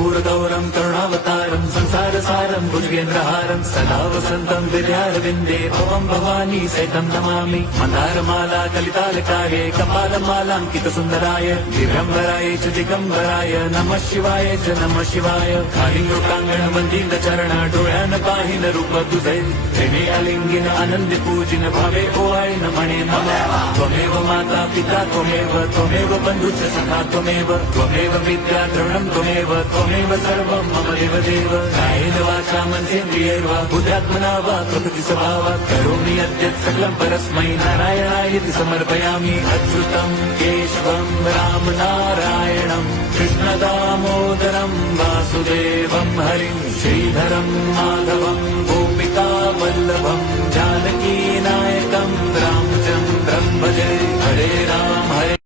कर्पूरगौरं करुणावतारं संसारसारं भुजगेन्द्रहारं सदा वसन्तं विद्यारविन्दे भवं भवानी सहितं नमामि। मन्दारमाला कलितालकाये कपालमालाङ्कितसुन्दराय दिगम्बराय च दिगम्बराय नमः शिवाय च नमः शिवाय। कालिङ्गोटाङ्गण वन्दित चरण डोळ्यान पाहिन रूप तुझे प्रेमे अलिंगिन आनंद पूजिन भावे ओवाळी नमणे नमः। त्वमेव माता पिता त्वमेव बन्धुश्च सखा त्वमेव विद्या द्रवणं त्वमेव सर्वं मम देव कायेन वाचा मनसेन्द्रियैर्वा बुद्ध्यात्मना वा प्रकृति स्वभावात् करोमि यद्यत् सकलं परस्मै नारायणायति समर्पयामि। अच्युतं केशवं राम नारायणं कृष्णदामोदरं वासुदेवं हरिं श्रीधरं माधवं गोपिका वल्लभं जानकी नायकं रामचन्द्रं भजे। हरे राम हरे